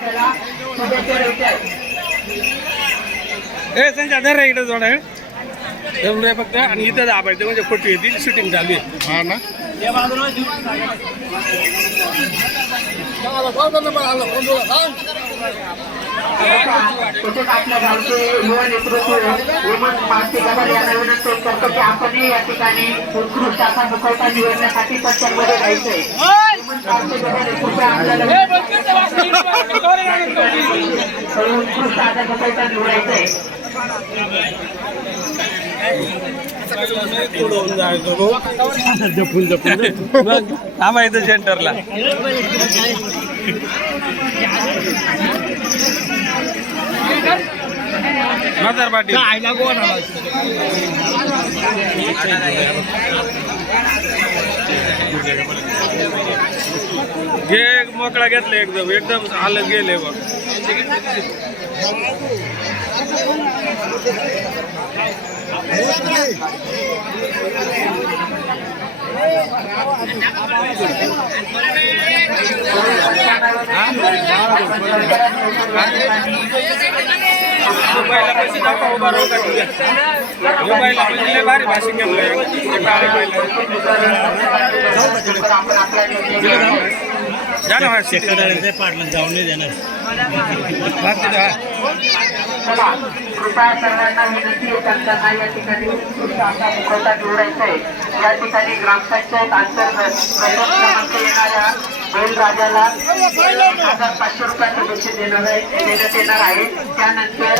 ए संजय धर रे इकडे जोडा एवढे फक्त आणि इथं दाबायचं म्हणजे खोटी येतील शूटिंग चालू आहे हा ना तसेच आपल्या गावचे युवा नेतृत्व वुमन मानसिक आधार यांना विनंती करतो की आपण या ठिकाणी उत्कृष्ट असा मुखवटा निवडण्यासाठी पक्षांमध्ये जायचंय उत्कृष्ट असा मुखवटा निवडायचंय जपून जपून थांबायचं सेंटरला नजर पाटील घे मोकळा घेतला एकदम एकदम आलं गेले बघ मोबाईलला पैसे दाखवा उभा राहू का मोबाईलला म्हणजे भारी भाषण घेतलं पाडलं जाऊन नाही देणार कृपया सर्वांना विनंती करताना या ठिकाणी मुखवटा निवडायचा आहे या ठिकाणी ग्रामपंचायत अंतर्गत प्रथम क्रमांक येणाऱ्या बैलराजाला 1,500 रुपयाचे बक्षीस देण्यात येणार आहे त्यानंतर